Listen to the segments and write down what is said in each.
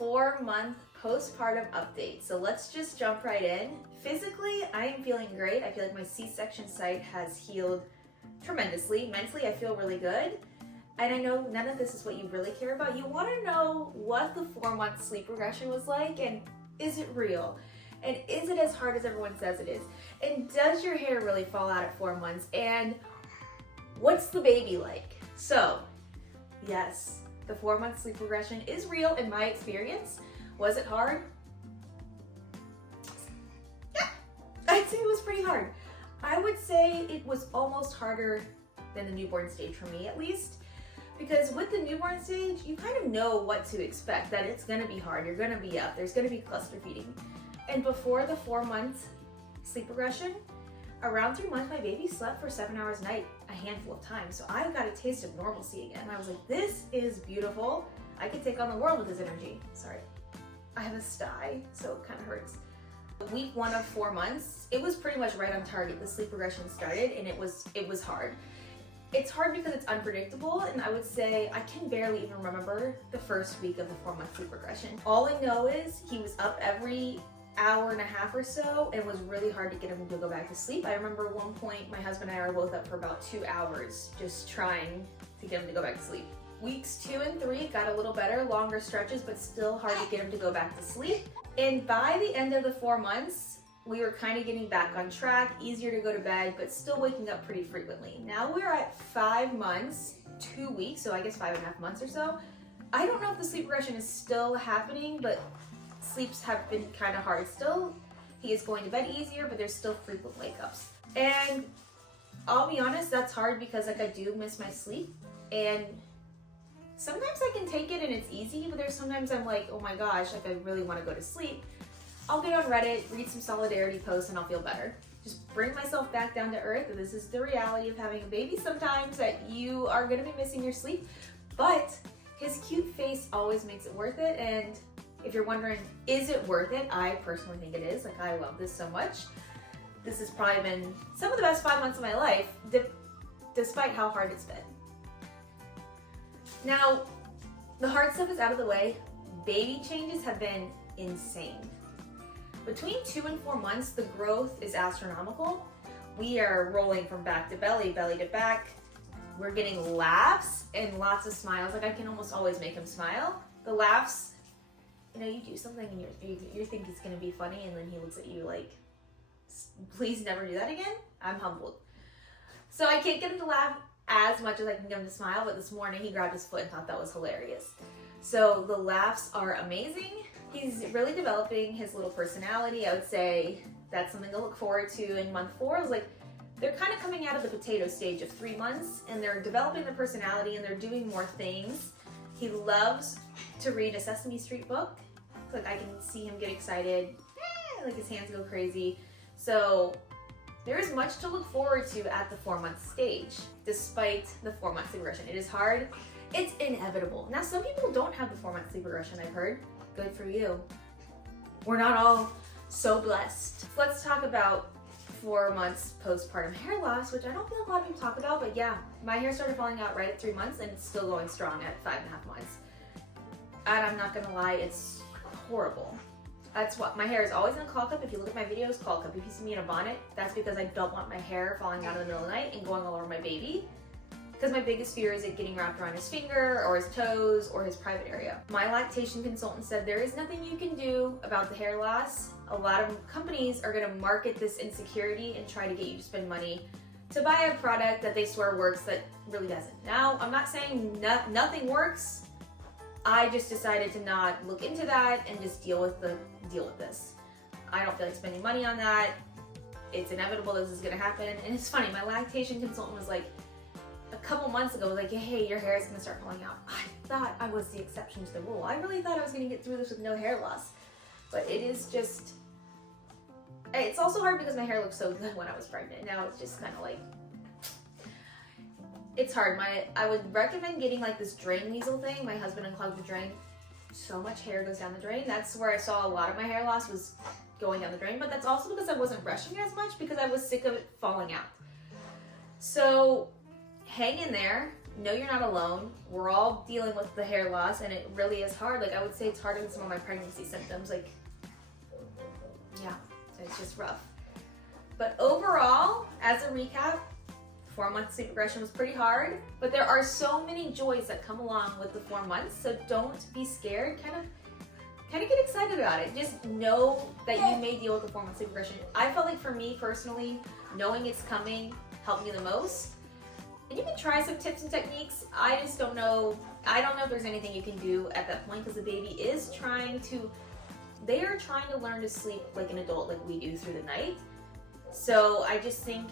4-month postpartum update. So let's just jump right in. Physically, I am feeling great. I feel like my C-section site has healed tremendously. Mentally, I feel really good. And I know none of this is what you really care about. You want to know what the 4-month sleep regression was like, and is it real? And is it as hard as everyone says it is? And does your hair really fall out at 4 months? And what's the baby like? So, yes, the 4-month sleep regression is real in my experience. Was it hard? Yeah, I'd say it was pretty hard. I would say it was almost harder than the newborn stage for me, at least. Because with the newborn stage, you kind of know what to expect, that it's gonna be hard, you're gonna be up, there's gonna be cluster feeding. And before the 4 months sleep regression, around 3 months, my baby slept for 7 hours a night a handful of times. So I got a taste of normalcy again. I was like, this is beautiful. I could take on the world with this energy. Sorry, I have a sty, so it kind of hurts. Week 1 of 4 months, it was pretty much right on target. The sleep regression started and it was hard. It's hard because it's unpredictable, and I would say I can barely even remember the first week of the 4-month sleep regression. All I know is he was up every hour and a half or so, and it was really hard to get him to go back to sleep. I remember at one point my husband and I were both up for about 2 hours just trying to get him to go back to sleep. Weeks 2 and 3 got a little better, longer stretches, but still hard to get him to go back to sleep. And by the end of the 4 months, we were kind of getting back on track, easier to go to bed, but still waking up pretty frequently. Now we're at 5 months, 2 weeks, so I guess 5.5 months or so. I don't know if the sleep regression is still happening, but sleeps have been kind of hard still. He is going to bed easier, but there's still frequent wake-ups. And I'll be honest, that's hard because like I do miss my sleep, and sometimes I can take it and it's easy, but there's sometimes I'm like, oh my gosh, like I really want to go to sleep. I'll get on Reddit, read some solidarity posts, and I'll feel better. Just bring myself back down to earth, and this is the reality of having a baby sometimes, that you are gonna be missing your sleep, but his cute face always makes it worth it. And if you're wondering, is it worth it? I personally think it is. Like, I love this so much. This has probably been some of the best 5 months of my life, despite how hard it's been. Now, the hard stuff is out of the way. Baby changes have been insane. Between 2 and 4 months, the growth is astronomical. We are rolling from back to belly, belly to back. We're getting laughs and lots of smiles. Like, I can almost always make him smile. The laughs, you know, you do something and you think it's gonna be funny, and then he looks at you like, please never do that again. I'm humbled. So I can't get him to laugh as much as I can get him to smile, but this morning he grabbed his foot and thought that was hilarious. So the laughs are amazing. He's really developing his little personality. I would say that's something to look forward to in month 4. It's like they're kind of coming out of the potato stage of 3 months, and they're developing their personality and they're doing more things. He loves to read a Sesame Street book. Like, I can see him get excited, like his hands go crazy. So there is much to look forward to at the 4-month stage, despite the 4-month sleep regression. It is hard. It's inevitable. Now, some people don't have the 4-month sleep regression, I've heard. Good for you. We're not all so blessed. Let's talk about 4 months postpartum hair loss, which I don't feel a lot of people talk about, but yeah, my hair started falling out right at 3 months, and it's still going strong at 5.5 months. And I'm not gonna lie, it's horrible. That's what, my hair is always in a caul cup. If you look at my videos, caul cup. If you see me in a bonnet, that's because I don't want my hair falling out in the middle of the night and going all over my baby. Because my biggest fear is it getting wrapped around his finger or his toes or his private area. My lactation consultant said there is nothing you can do about the hair loss. A lot of companies are gonna market this insecurity and try to get you to spend money to buy a product that they swear works that really doesn't. Now, I'm not saying nothing works. I just decided to not look into that and just deal with this. I don't feel like spending money on that. It's inevitable this is gonna happen. And it's funny, my lactation consultant was like, a couple months ago, was like, hey, your hair is gonna start falling out. I thought I was the exception to the rule. I really thought I was gonna get through this with no hair loss. But it is just, it's also hard because my hair looked so good when I was pregnant. Now it's just kind of like, it's hard. I would recommend getting like this drain weasel thing. My husband unclogged the drain. So much hair goes down the drain. That's where I saw a lot of my hair loss was going down the drain. But that's also because I wasn't brushing as much because I was sick of it falling out. So hang in there. know you're not alone. We're all dealing with the hair loss, and it really is hard. Like, I would say it's harder than some of my pregnancy symptoms. Like, yeah, it's just rough. But overall, as a recap, 4 months sleep regression was pretty hard, but there are so many joys that come along with the 4 months, so don't be scared. Kind of get excited about it. Just know that you may deal with the 4 month sleep regression. I felt like for me personally, knowing it's coming helped me the most. And you can try some tips and techniques. I just don't know. I don't know if there's anything you can do at that point, because the baby is they are trying to learn to sleep like an adult, like we do through the night. So I just think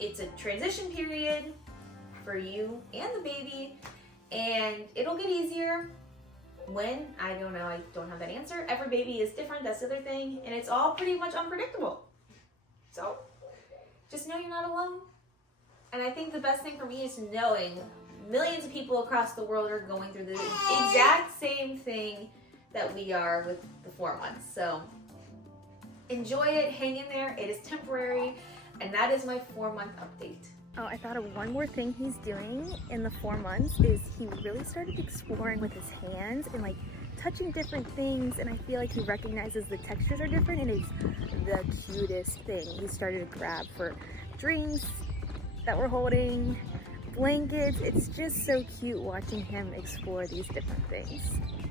it's a transition period for you and the baby, and it'll get easier. When? I don't know. I don't have that answer. Every baby is different. That's the other thing. And it's all pretty much unpredictable. So just know you're not alone. And I think the best thing for me is knowing millions of people across the world are going through the exact same thing that we are with the 4 months. So enjoy it. Hang in there. It is temporary. And that is my 4 month update. Oh, I thought of one more thing he's doing in the 4 months is he really started exploring with his hands and like touching different things, and I feel like he recognizes the textures are different, and it's the cutest thing. He started to grab for drinks that we're holding, blankets. It's just so cute watching him explore these different things.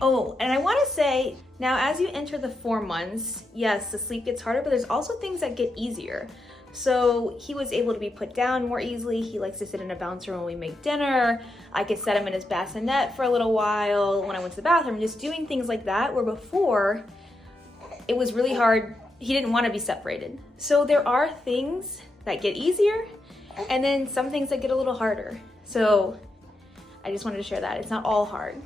Oh, and I want to say, now as you enter the 4 months, yes, the sleep gets harder, but there's also things that get easier. So he was able to be put down more easily. He likes to sit in a bouncer when we make dinner. I could set him in his bassinet for a little while when I went to the bathroom, just doing things like that, where before it was really hard. He didn't want to be separated. So there are things that get easier, and then some things that get a little harder. So I just wanted to share that. It's not all hard.